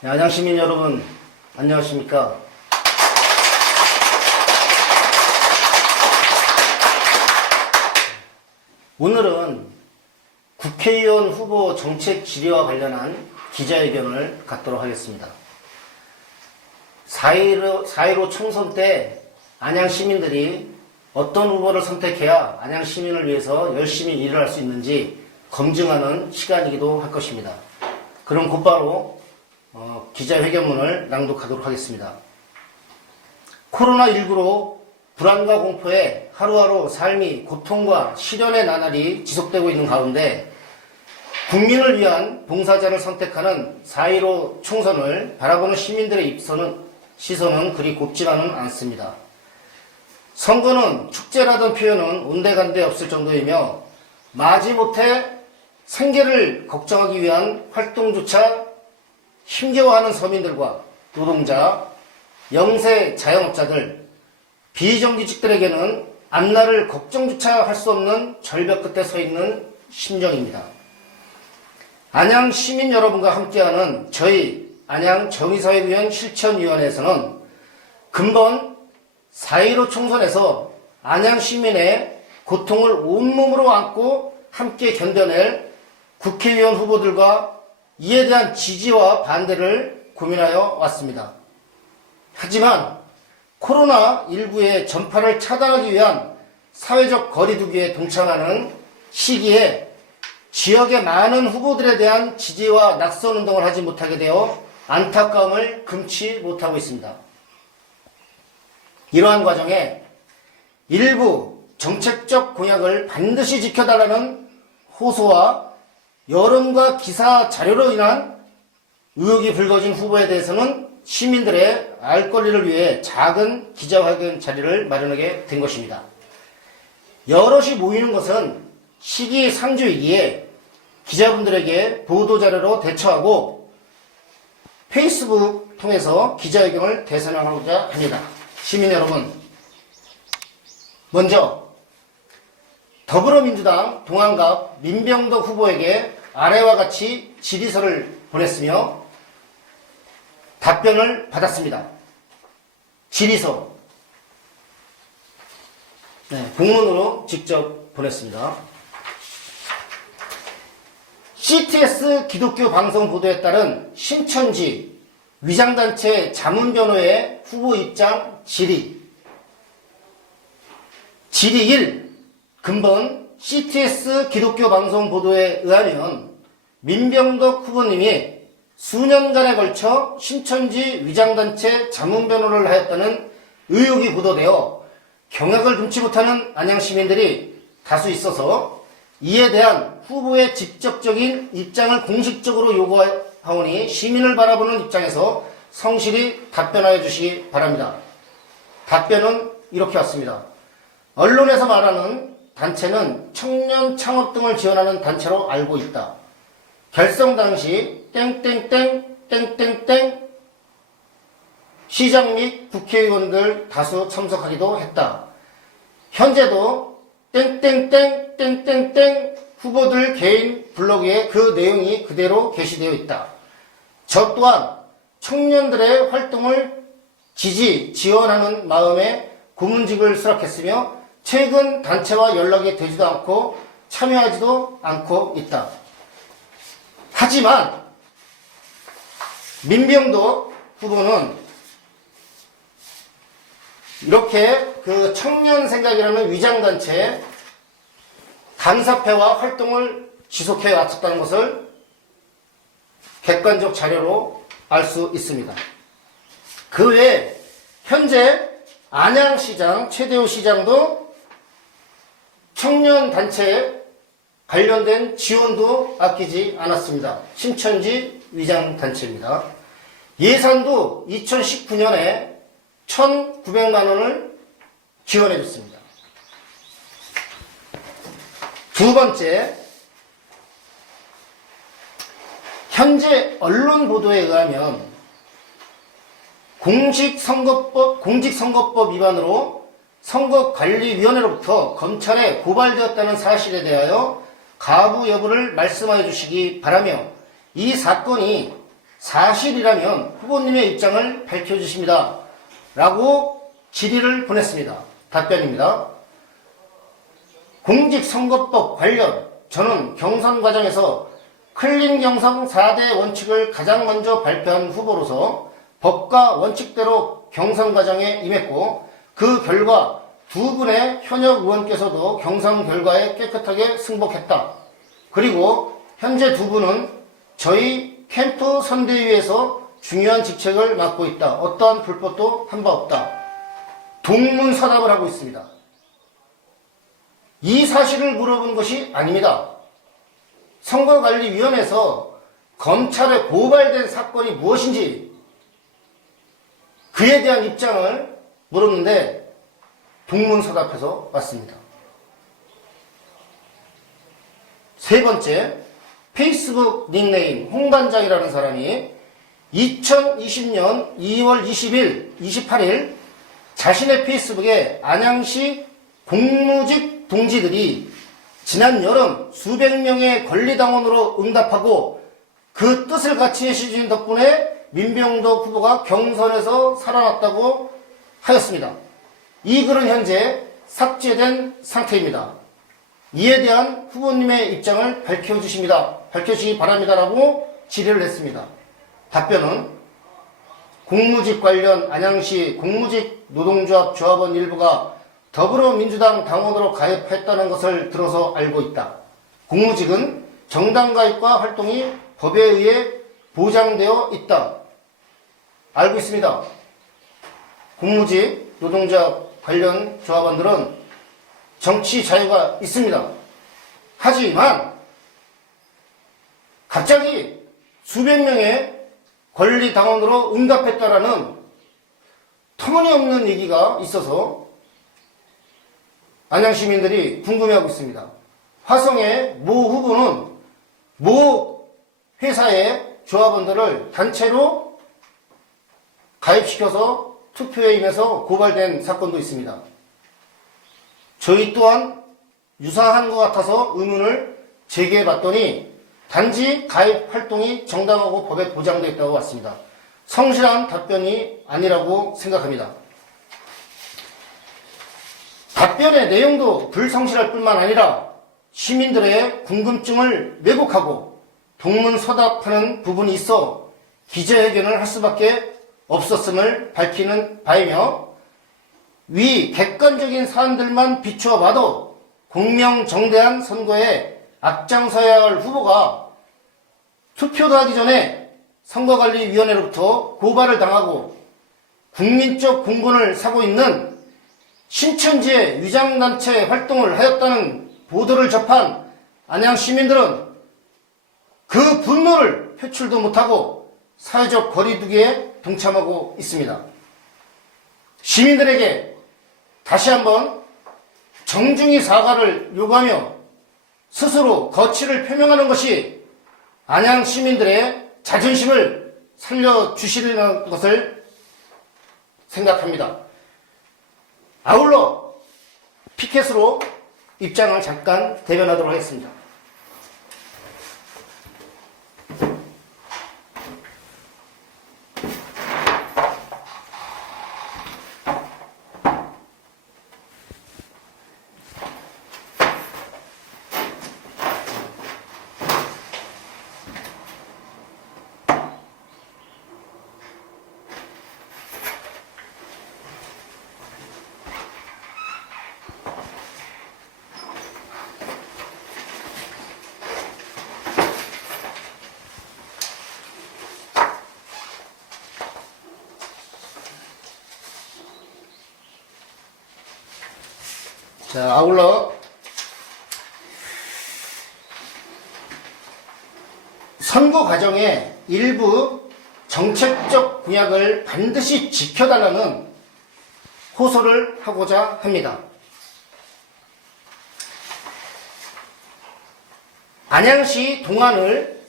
네, 안양 시민 여러분, 안녕하십니까? 오늘은 국회의원 후보 정책 질의와 관련한 기자회견을 갖도록 하겠습니다. 4.15 총선 때 안양 시민들이 어떤 후보를 선택해야 안양 시민을 위해서 열심히 일을 할 수 있는지 검증하는 시간이기도 할 것입니다. 그럼 곧바로 기자회견문을 낭독하도록 하겠습니다. 코로나19로 불안과 공포에 하루하루 삶이 고통과 시련의 나날이 지속되고 있는 가운데 국민을 위한 봉사자를 선택하는 4.15 총선을 바라보는 시민들의 시선은 그리 곱지만은 않습니다. 선거는 축제라던 표현은 온데간데 없을 정도이며 마지못해 생계를 걱정하기 위한 활동조차 힘겨워하는 서민들과 노동자, 영세 자영업자들, 비정규직들에게는 앞날을 걱정조차 할 수 없는 절벽 끝에 서 있는 심정입니다. 안양 시민 여러분과 함께하는 저희 안양 정의사회위원 실천위원회에서는 근본 4.15 총선에서 안양 시민의 고통을 온몸으로 안고 함께 견뎌낼 국회의원 후보들과 이에 대한 지지와 반대를 고민하여 왔습니다. 하지만 코로나19의 전파를 차단하기 위한 사회적 거리두기에 동참하는 시기에 지역의 많은 후보들에 대한 지지와 낙선운동을 하지 못하게 되어 안타까움을 금치 못하고 있습니다. 이러한 과정에 일부 정책적 공약을 반드시 지켜달라는 호소와 여론과 기사 자료로 인한 의혹이 불거진 후보에 대해서는 시민들의 알 권리를 위해 작은 기자회견 자리를 마련하게 된 것입니다. 여럿이 모이는 것은 시기상조이기에 기자분들에게 보도자료로 대처하고 페이스북 통해서 기자회견을 대선하고자 합니다. 시민 여러분, 먼저 더불어민주당 동안갑 민병덕 후보에게 아래와 같이 질의서를 보냈으며 답변을 받았습니다. 질의서. 공문으로 직접 보냈습니다. CTS 기독교 방송 보도에 따른 신천지 위장단체 자문변호의 후보 입장 질의. 질의 1. 근본 CTS 기독교 방송 보도에 의하면 민병덕 후보님이 수년간에 걸쳐 신천지 위장단체 자문변호를 하였다는 의혹이 보도되어 경악을 금치 못하는 안양 시민들이 다수 있어서 이에 대한 후보의 직접적인 입장을 공식적으로 요구하오니 시민을 바라보는 입장에서 성실히 답변하여 주시기 바랍니다. 답변은 이렇게 왔습니다. 언론에서 말하는 단체는 청년 창업 등을 지원하는 단체로 알고 있다. 결성 당시 땡땡땡 시장 및 국회의원들 다수 참석하기도 했다. 현재도 땡땡땡 후보들 개인 블로그에 그 내용이 그대로 게시되어 있다. 저 또한 청년들의 활동을 지원하는 마음에 고문직을 수락했으며 최근 단체와 연락이 되지도 않고 참여하지도 않고 있다. 하지만 민병덕 후보는 이렇게 그 청년생각이라는 위장단체 간사패와 활동을 지속해 왔었다는 것을 객관적 자료로 알 수 있습니다. 그 외에 현재 안양시장 최대호 시장도 청년단체에 관련된 지원도 아끼지 않았습니다. 신천지 위장단체입니다. 예산도 2019년에 1,900만 원을 지원해 줬습니다. 두 번째, 현재 언론 보도에 의하면 공직선거법 위반으로 선거관리위원회로부터 검찰에 고발되었다는 사실에 대하여 가부 여부를 말씀하여 주시기 바라며 이 사건이 사실이라면 후보님의 입장을 밝혀주십니다. 라고 질의를 보냈습니다. 답변입니다. 공직선거법 관련 저는 경선 과정에서 클린 경선 4대 원칙을 가장 먼저 발표한 후보로서 법과 원칙대로 경선 과정에 임했고 그 결과 두 분의 현역 의원께서도 경선 결과에 깨끗하게 승복했다. 그리고 현재 두 분은 저희 캠프 선대위에서 중요한 직책을 맡고 있다. 어떠한 불법도 한 바 없다. 동문서답을 하고 있습니다. 이 사실을 물어본 것이 아닙니다. 선거관리위원회에서 검찰에 고발된 사건이 무엇인지 그에 대한 입장을 물었는데 동문서답해서 왔습니다. 세 번째, 페이스북 닉네임 홍반장이라는 사람이 2020년 2월 20일, 28일 자신의 페이스북에 안양시 공무직 동지들이 지난 여름 수백 명의 권리당원으로 응답하고 그 뜻을 같이 해주신 덕분에 민병도 후보가 경선에서 살아났다고 하였습니다. 이 글은 현재 삭제된 상태입니다. 이에 대한 후보님의 입장을 밝혀주시기 바랍니다라고 질의를 했습니다. 답변은 공무직 관련 안양시 공무직 노동조합 조합원 일부가 더불어민주당 당원으로 가입했다는 것을 들어서 알고 있다. 공무직은 정당 가입과 활동이 법에 의해 보장되어 있다. 알고 있습니다. 공무직 노동조합 관련 조합원들은 정치 자유가 있습니다. 하지만 갑자기 수백 명의 권리당원으로 응답했다라는 터무니없는 얘기가 있어서 안양시민들이 궁금해하고 있습니다. 화성의 모 후보는 모 회사의 조합원들을 단체로 가입시켜서 투표에 임해서 고발된 사건도 있습니다. 저희 또한 유사한 것 같아서 의문을 제기해봤더니 단지 가입 활동이 정당하고 법에 보장되어 있다고 왔습니다. 성실한 답변이 아니라고 생각합니다. 답변의 내용도 불성실할 뿐만 아니라 시민들의 궁금증을 왜곡하고 동문서답하는 부분이 있어 기자회견을 할 수밖에 없었음을 밝히는 바이며 위 객관적인 사안들만 비추어 봐도 공명정대한 선거에 앞장서야 할 후보가 투표도 하기 전에 선거관리위원회로부터 고발을 당하고 국민적 공분을 사고 있는 신천지의 위장단체 활동을 하였다는 보도를 접한 안양 시민들은 그 분노를 표출도 못하고 사회적 거리두기에 동참하고 있습니다. 시민들에게 다시 한번 정중히 사과를 요구하며 스스로 거취를 표명하는 것이 안양 시민들의 자존심을 살려주시려는 것을 생각합니다. 아울러 피켓으로 입장을 잠깐 대변하도록 하겠습니다. 자, 아울러 선거 과정에 일부 정책적 공약을 반드시 지켜달라는 호소를 하고자 합니다. 안양시 동안을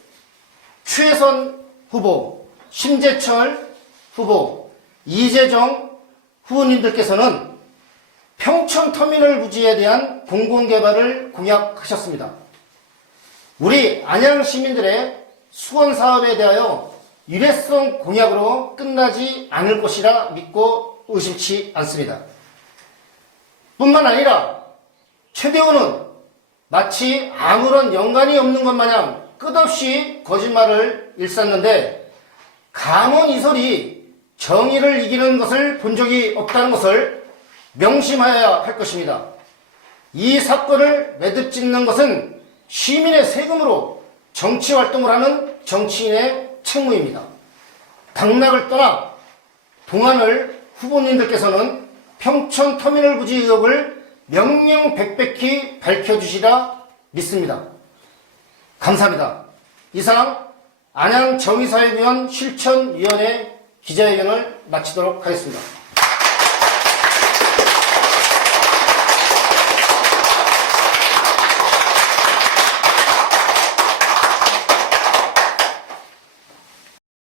최선 후보, 심재철 후보, 이재정 후보님들께서는 평촌터미널 부지에 대한 공공개발을 공약하셨습니다. 우리 안양 시민들의 수건사업에 대하여 일회성 공약으로 끝나지 않을 것이라 믿고 의심치 않습니다. 뿐만 아니라 최대호는 마치 아무런 연관이 없는 것 마냥 끝없이 거짓말을 일삼는데 감언 이설이 정의를 이기는 것을 본 적이 없다는 것을 명심하여야 할 것입니다. 이 사건을 매듭짓는 것은 시민의 세금으로 정치활동을 하는 정치인의 책무입니다. 당락을 떠나 동안을 후보님들께서는 평촌터미널 부지 의혹을 명명백백히 밝혀주시라 믿습니다. 감사합니다. 이상 안양정의사회위원 실천위원회 기자회견을 마치도록 하겠습니다.